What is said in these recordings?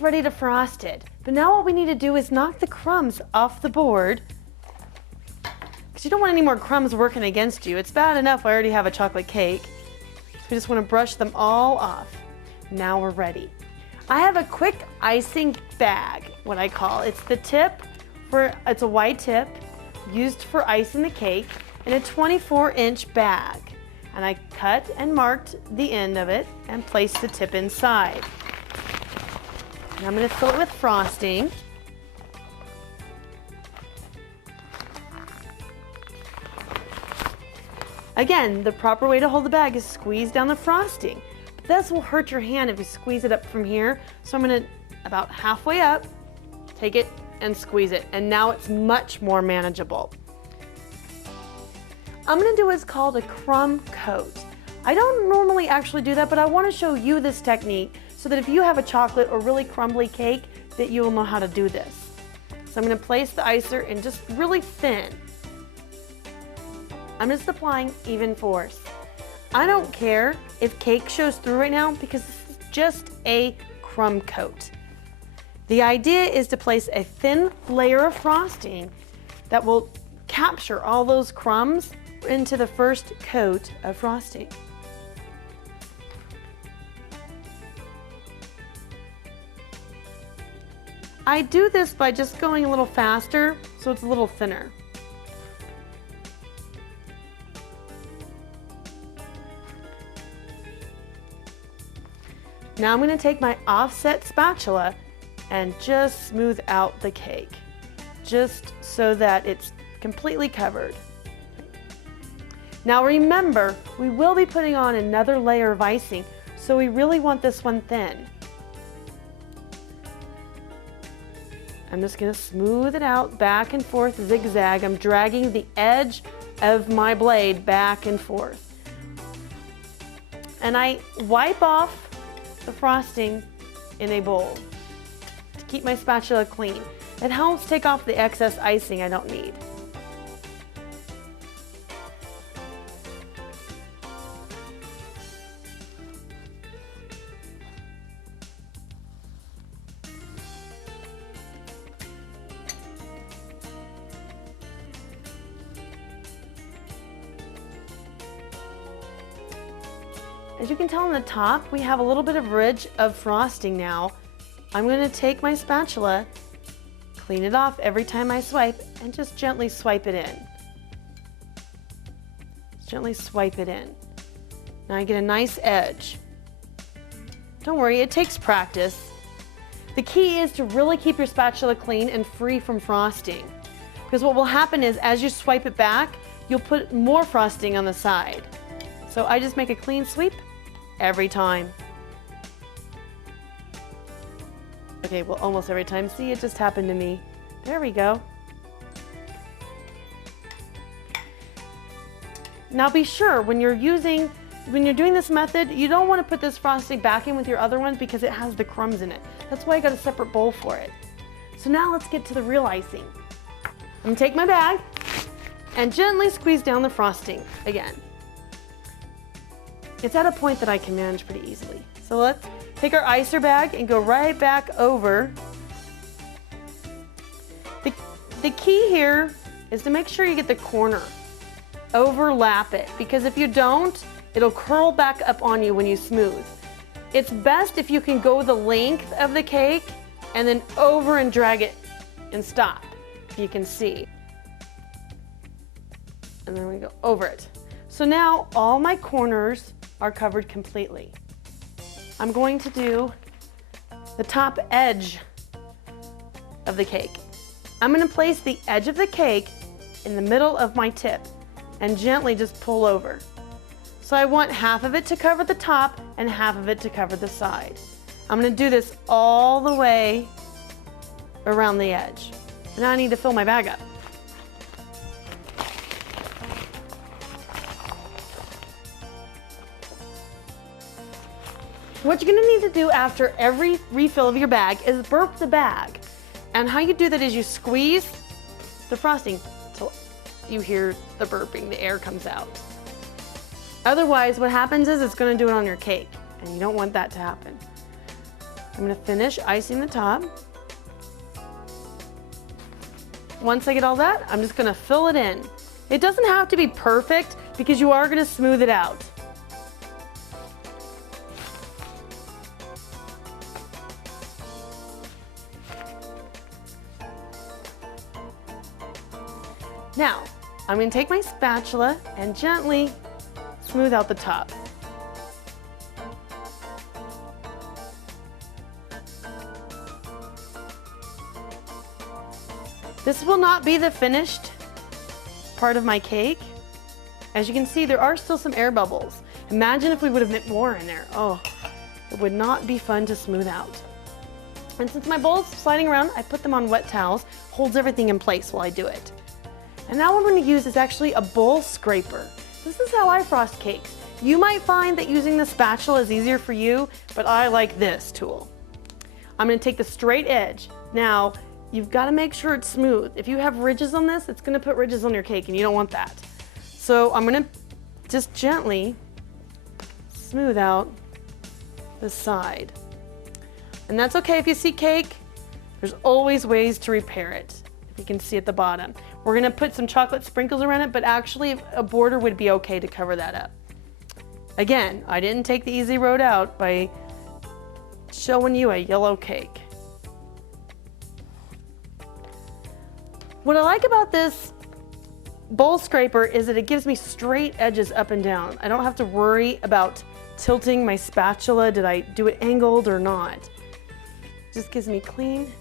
almost ready to frost it. But now what we need to do is knock the crumbs off the board, because you don't want any more crumbs working against you. It's bad enough I already have a chocolate cake. So we just want to brush them all off. Now we're ready. I have a quick icing bag, what I call. It's the tip it's a wide tip used for icing the cake in a 24-inch bag. And I cut and marked the end of it and placed the tip inside. And I'm going to fill it with frosting. Again, the proper way to hold the bag is squeeze down the frosting. But this will hurt your hand if you squeeze it up from here. So I'm going to, about halfway up, take it and squeeze it. And now it's much more manageable. I'm going to do what's called a crumb coat. I don't normally actually do that, but I want to show you this technique so that if you have a chocolate or really crumbly cake, that you will know how to do this. So I'm going to place the icer in just really thin. I'm just applying even force. I don't care if cake shows through right now because this is just a crumb coat. The idea is to place a thin layer of frosting that will capture all those crumbs into the first coat of frosting. I do this by just going a little faster so it's a little thinner. Now I'm going to take my offset spatula and just smooth out the cake, just so that it's completely covered. Now remember, we will be putting on another layer of icing, so we really want this one thin. I'm just going to smooth it out back and forth, zigzag. I'm dragging the edge of my blade back and forth. And I wipe off the frosting in a bowl to keep my spatula clean. It helps take off the excess icing I don't need. As you can tell on the top, we have a little bit of ridge of frosting now. I'm going to take my spatula, clean it off every time I swipe, and just gently swipe it in. Just gently swipe it in. Now I get a nice edge. Don't worry, it takes practice. The key is to really keep your spatula clean and free from frosting. Because what will happen is, as you swipe it back, you'll put more frosting on the side. So I just make a clean sweep every time. Okay, well, almost every time. See, it just happened to me. There we go. Now be sure when you're doing this method, you don't want to put this frosting back in with your other ones because it has the crumbs in it. That's why I got a separate bowl for it. So now let's get to the real icing. I'm gonna take my bag and gently squeeze down the frosting again. It's at a point that I can manage pretty easily. So let's take our Icer bag and go right back over. The key here is to make sure you get the corner. Overlap it, because if you don't, it'll curl back up on you when you smooth. It's best if you can go the length of the cake and then over and drag it and stop, if you can see. And then we go over it. So now all my corners are covered completely. I'm going to do the top edge of the cake. I'm going to place the edge of the cake in the middle of my tip and gently just pull over. So I want half of it to cover the top and half of it to cover the side. I'm going to do this all the way around the edge. And now I need to fill my bag up. What you're going to need to do after every refill of your bag is burp the bag. And how you do that is you squeeze the frosting till you hear the burping, the air comes out. Otherwise, what happens is it's going to do it on your cake, and you don't want that to happen. I'm gonna finish icing the top. Once I get all that, I'm just gonna fill it in. It doesn't have to be perfect because you are gonna smooth it out. Now, I'm going to take my spatula and gently smooth out the top. This will not be the finished part of my cake. As you can see, there are still some air bubbles. Imagine if we would have put more in there. Oh, it would not be fun to smooth out. And since my bowl's sliding around, I put them on wet towels, holds everything in place while I do it. And now what I'm going to use is actually a bowl scraper. This is how I frost cakes. You might find that using the spatula is easier for you, but I like this tool. I'm going to take the straight edge. Now, you've got to make sure it's smooth. If you have ridges on this, it's going to put ridges on your cake and you don't want that. So I'm going to just gently smooth out the side. And that's okay if you see cake. There's always ways to repair it. If you can see at the bottom. We're gonna put some chocolate sprinkles around it, but actually a border would be okay to cover that up. Again, I didn't take the easy road out by showing you a yellow cake. What I like about this bowl scraper is that it gives me straight edges up and down. I don't have to worry about tilting my spatula. Did I do it angled or not? It just gives me clean.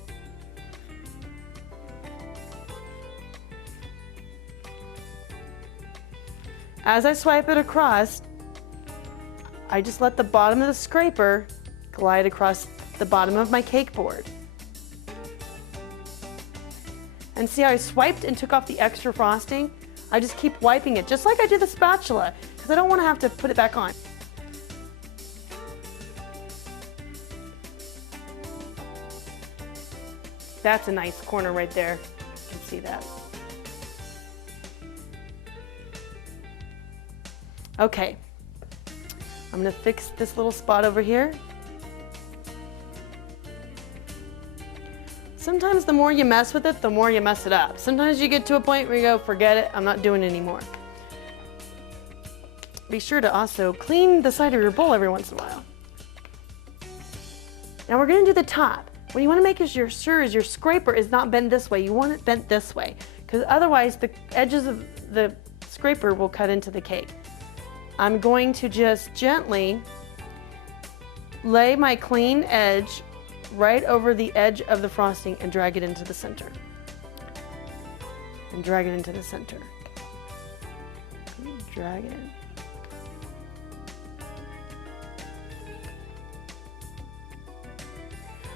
As I swipe it across, I just let the bottom of the scraper glide across the bottom of my cake board. And see how I swiped and took off the extra frosting? I just keep wiping it, just like I do the spatula, because I don't want to have to put it back on. That's a nice corner right there. You can see that. Okay, I'm gonna fix this little spot over here. Sometimes the more you mess with it, the more you mess it up. Sometimes you get to a point where you go, forget it, I'm not doing it anymore. Be sure to also clean the side of your bowl every once in a while. Now we're gonna do the top. What you wanna make sure is your scraper is not bent this way. You want it bent this way, because otherwise the edges of the scraper will cut into the cake. I'm going to just gently lay my clean edge right over the edge of the frosting and drag it into the center. And drag it into the center. Drag it in.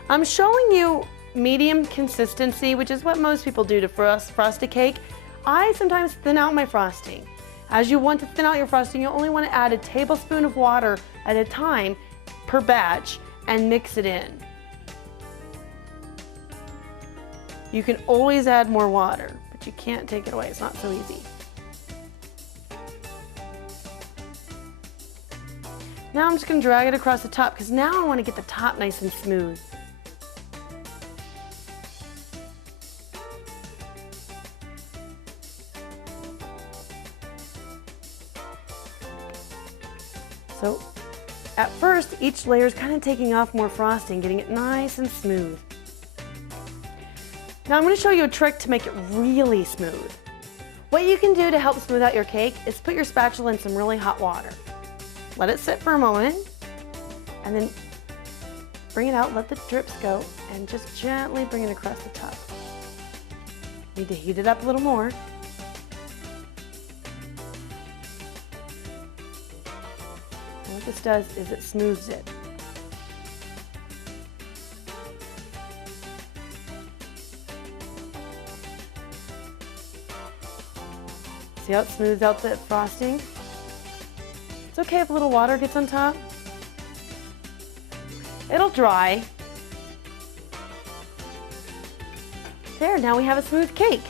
I'm showing you medium consistency, which is what most people do to frost a cake. I sometimes thin out my frosting. As you want to thin out your frosting, you only want to add a tablespoon of water at a time per batch and mix it in. You can always add more water, but you can't take it away. It's not so easy. Now I'm just going to drag it across the top because now I want to get the top nice and smooth. So at first, each layer is kind of taking off more frosting, getting it nice and smooth. Now I'm going to show you a trick to make it really smooth. What you can do to help smooth out your cake is put your spatula in some really hot water. Let it sit for a moment, and then bring it out, let the drips go, and just gently bring it across the top. Need to heat it up a little more. And what this does is it smooths it. See how it smooths out the frosting? It's okay if a little water gets on top. It'll dry. There, now we have a smooth cake.